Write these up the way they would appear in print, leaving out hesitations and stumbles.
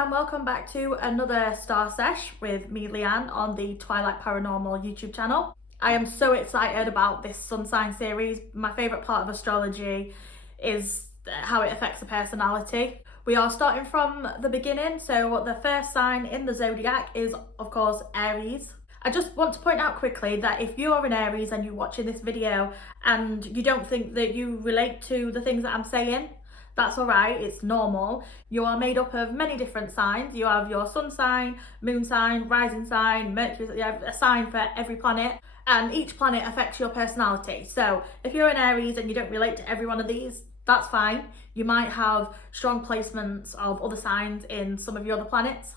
and welcome back to another Star Sesh with me, Leanne, on the Twilight Paranormal YouTube channel. I am so excited about this sun sign series. My favourite part of astrology is how it affects the personality. We are starting from the beginning, so the first sign in the zodiac is, of course, Aries. I just want to point out quickly that if you're an Aries and you're watching this video and you don't think that you relate to the things that I'm saying, that's all right, it's normal. You are made up of many different signs. You have your sun sign, moon sign, rising sign, Mercury, you have a sign for every planet, and each planet affects your personality. So if you're an Aries and you don't relate to every one of these, that's fine. You might have strong placements of other signs in some of your other planets.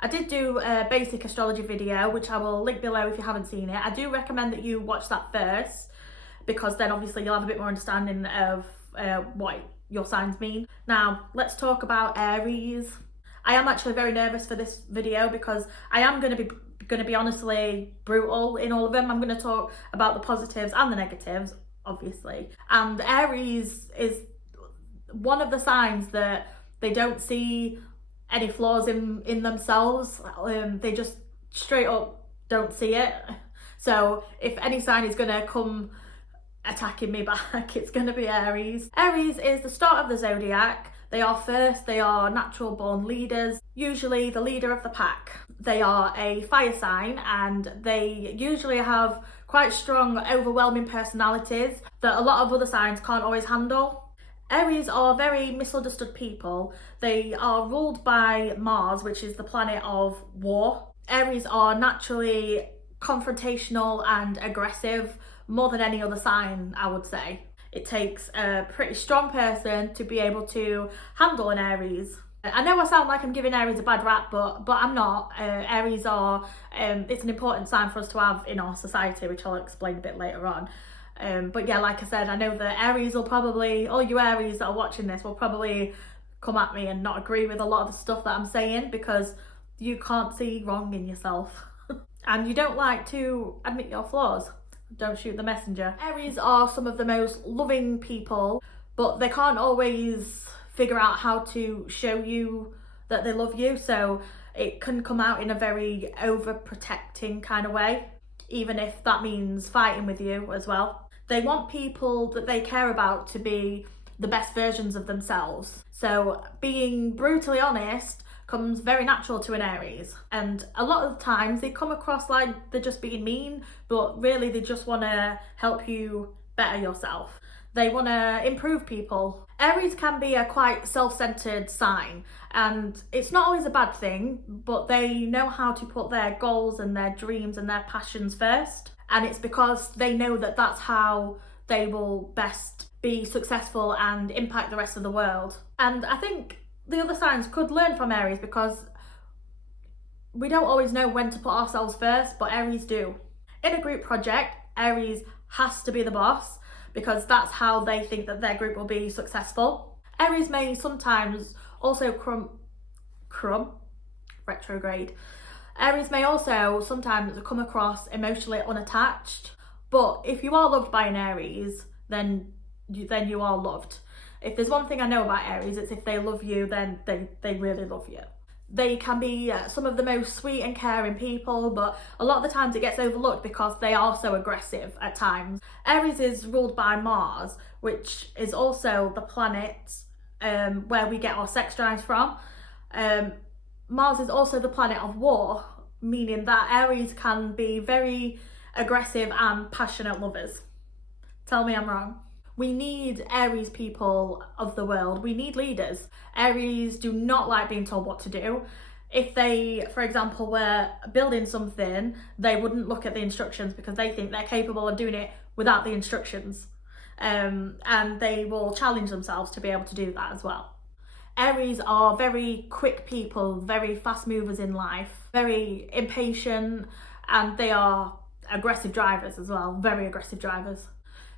I did do a basic astrology video, which I will link below if you haven't seen it. I do recommend that you watch that first, because then obviously you'll have a bit more understanding of what your signs mean. Now, let's talk about Aries. I am actually very nervous for this video because I am going to be honestly brutal in all of them. I'm going to talk about the positives and the negatives, obviously. And Aries is one of the signs that they don't see any flaws in themselves. They just straight up don't see it. So if any sign is going to come attacking me back, it's going to be Aries. Aries is the start of the zodiac. They are first, they are natural born leaders, usually the leader of the pack. They are a fire sign and they usually have quite strong, overwhelming personalities that a lot of other signs can't always handle. Aries are very misunderstood people. They are ruled by Mars, which is the planet of war. Aries are naturally confrontational and aggressive, more than any other sign, I would say. It takes a pretty strong person to be able to handle an Aries. I know I sound like I'm giving Aries a bad rap, but I'm not. Aries are, it's an important sign for us to have in our society, which I'll explain a bit later on. But yeah, like I said, I know that Aries will probably, all you Aries that are watching this will probably come at me and not agree with a lot of the stuff that I'm saying, because you can't see wrong in yourself. And you don't like to admit your flaws. Don't shoot the messenger. Aries are some of the most loving people, but they can't always figure out how to show you that they love you, so it can come out in a very overprotecting kind of way, even if that means fighting with you as well. They want people that they care about to be the best versions of themselves, so being brutally honest comes very natural to an Aries, and a lot of the times they come across like they're just being mean, but really they just want to help you better yourself. They want to improve people. Aries can be a quite self-centered sign, and it's not always a bad thing, but they know how to put their goals and their dreams and their passions first, and it's because they know that that's how they will best be successful and impact the rest of the world. And I think the other signs could learn from Aries, because we don't always know when to put ourselves first, but Aries do. In a group project, Aries has to be the boss, because that's how they think that their group will be successful. Aries may sometimes also retrograde. Aries may also sometimes come across emotionally unattached, but if you are loved by an Aries, then you are loved. If there's one thing I know about Aries, it's if they love you, then they really love you. They can be some of the most sweet and caring people, but a lot of the times it gets overlooked because they are so aggressive at times. Aries is ruled by Mars, which is also the planet where we get our sex drives from. Mars is also the planet of war, meaning that Aries can be very aggressive and passionate lovers. Tell me I'm wrong. We need Aries people of the world. We need leaders. Aries do not like being told what to do. If they, for example, were building something, they wouldn't look at the instructions because they think they're capable of doing it without the instructions. And they will challenge themselves to be able to do that as well. Aries are very quick people, very fast movers in life, very impatient, and they are aggressive drivers as well, very aggressive drivers.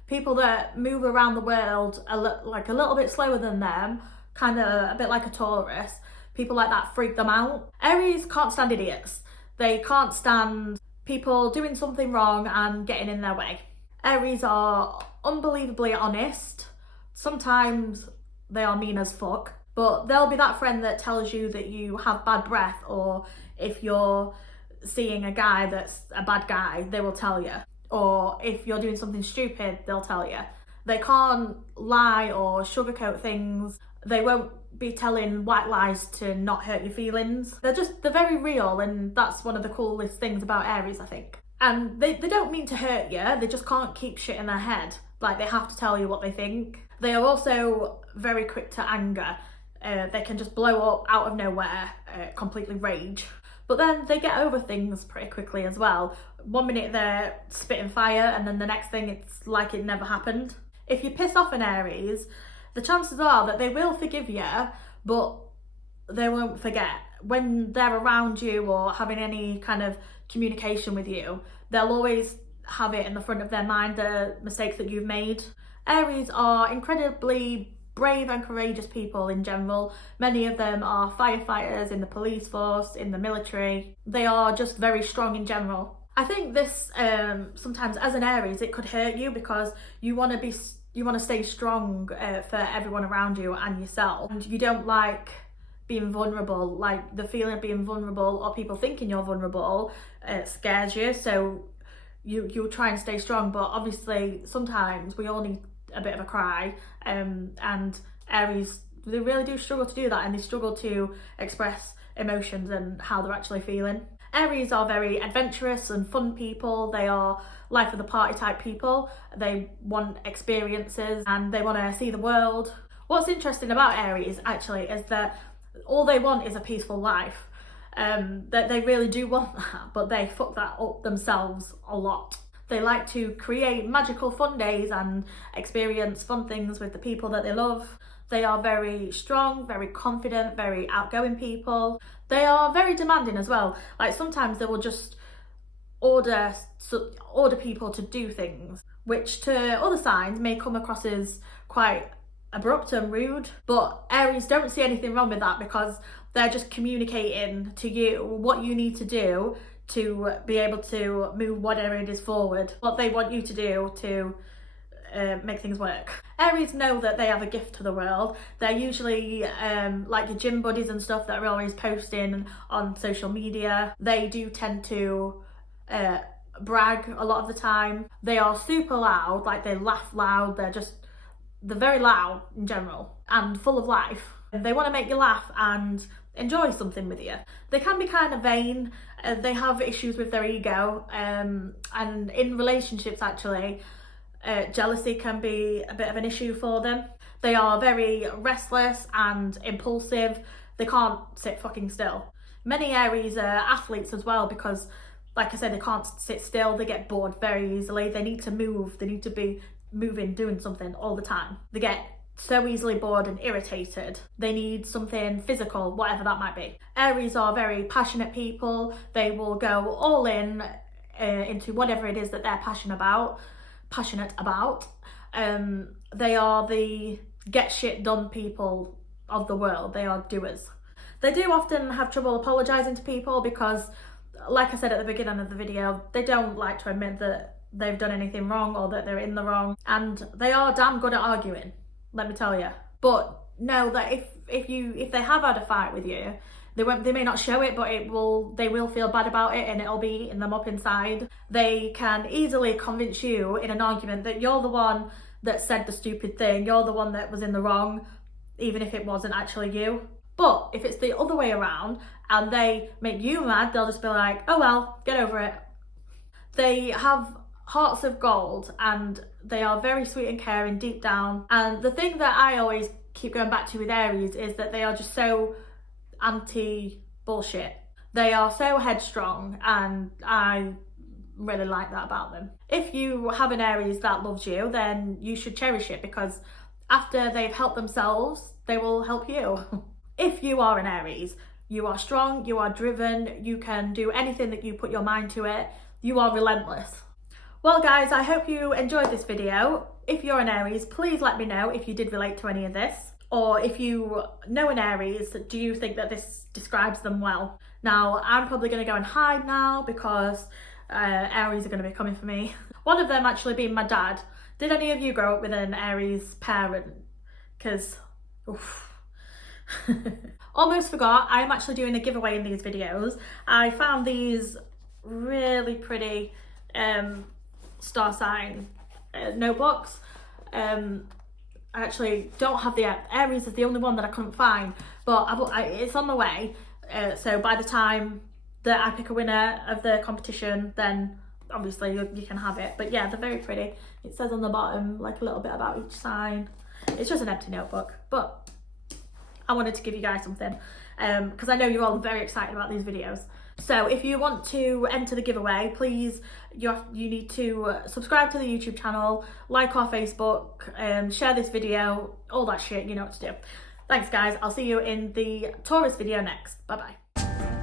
People that move around the world a little bit slower than them, kind of a bit like a tourist, people like that freak them out. Aries can't stand idiots. They can't stand people doing something wrong and getting in their way. Aries are unbelievably honest. Sometimes they are mean as fuck, but they'll be that friend that tells you that you have bad breath, or if you're seeing a guy that's a bad guy, they will tell you. Or if you're doing something stupid, they'll tell you. They can't lie or sugarcoat things. They won't be telling white lies to not hurt your feelings. They're very real, and that's one of the coolest things about Aries, I think. And they don't mean to hurt you, they just can't keep shit in their head. Like, they have to tell you what they think. They are also very quick to anger. They can just blow up out of nowhere, completely rage. But then they get over things pretty quickly as well. One minute they're spitting fire, and then the next thing it's like it never happened. If you piss off an Aries, the chances are that they will forgive you, but they won't forget. When they're around you or having any kind of communication with you, they'll always have it in the front of their mind, the mistakes that you've made. Aries are incredibly brave and courageous people in general. Many of them are firefighters, in the police force, in the military. They are just very strong in general. I think this sometimes as an Aries it could hurt you, because you want to stay strong for everyone around you and yourself, and you don't like being vulnerable. Like, the feeling of being vulnerable or people thinking you're vulnerable scares you, so you'll try and stay strong. But obviously sometimes we all need a bit of a cry, and Aries, they really do struggle to do that, and they struggle to express emotions and how they're actually feeling. Aries are very adventurous and fun people. They are life of the party type people. They want experiences and they want to see the world. What's interesting about Aries actually is that all they want is a peaceful life. That they really do want that, but they fuck that up themselves a lot. They like to create magical fun days and experience fun things with the people that they love. They are very strong, very confident, very outgoing people. They are very demanding as well. Like, sometimes they will just order people to do things, which to other signs may come across as quite abrupt and rude. But Aries don't see anything wrong with that, because they're just communicating to you what you need to do to be able to move whatever it is forward, what they want you to do to make things work. Aries know that they have a gift to the world. They're usually like your gym buddies and stuff that are always posting on social media. They do tend to brag a lot of the time. They are super loud, like they laugh loud. They're very loud in general and full of life. They want to make you laugh and enjoy something with you. They can be kind of vain. They have issues with their ego, and in relationships actually, jealousy can be a bit of an issue for them. They are very restless and impulsive. They can't sit fucking still. Many Aries are athletes as well, because like I said, they can't sit still. They get bored very easily. They need to move. They need to be moving, doing something all the time. They get so easily bored and irritated. They need something physical, whatever that might be. Aries are very passionate people. They will go all in into whatever it is that they're passionate about. They are the get shit done people of the world. They are doers. They do often have trouble apologising to people, because like I said at the beginning of the video, they don't like to admit that they've done anything wrong or that they're in the wrong, and they are damn good at arguing, let me tell you. But know that if they have had a fight with you, they may not show it, but they will feel bad about it, and it'll be eating them up inside. They can easily convince you in an argument that you're the one that said the stupid thing, you're the one that was in the wrong, even if it wasn't actually you. But if it's the other way around and they make you mad, they'll just be like, oh well, get over it. They have hearts of gold, and they are very sweet and caring deep down. And the thing that I always keep going back to with Aries is that they are just so anti-bullshit. They are so headstrong, and I really like that about them. If you have an Aries that loves you, then you should cherish it, because after they've helped themselves, they will help you. If you are an Aries, you are strong, you are driven, you can do anything that you put your mind to it, you are relentless. Well guys, I hope you enjoyed this video. If you're an Aries, please let me know if you did relate to any of this, or if you know an Aries, do you think that this describes them well? Now, I'm probably going to go and hide now, because Aries are going to be coming for me. One of them actually being my dad. Did any of you grow up with an Aries parent? Because, Almost forgot, I'm actually doing a giveaway in these videos. I found these really pretty star sign notebooks. I actually don't have the Aries, is the only one that I couldn't find, but it's on the way. So by the time that I pick a winner of the competition, then obviously you can have it. But yeah, they're very pretty. It says on the bottom like a little bit about each sign. It's just an empty notebook, but I wanted to give you guys something because I know you're all very excited about these videos. So if you want to enter the giveaway, please, you need to subscribe to the YouTube channel, like our Facebook, share this video, all that shit, you know what to do. Thanks guys, I'll see you in the Taurus video next. Bye bye.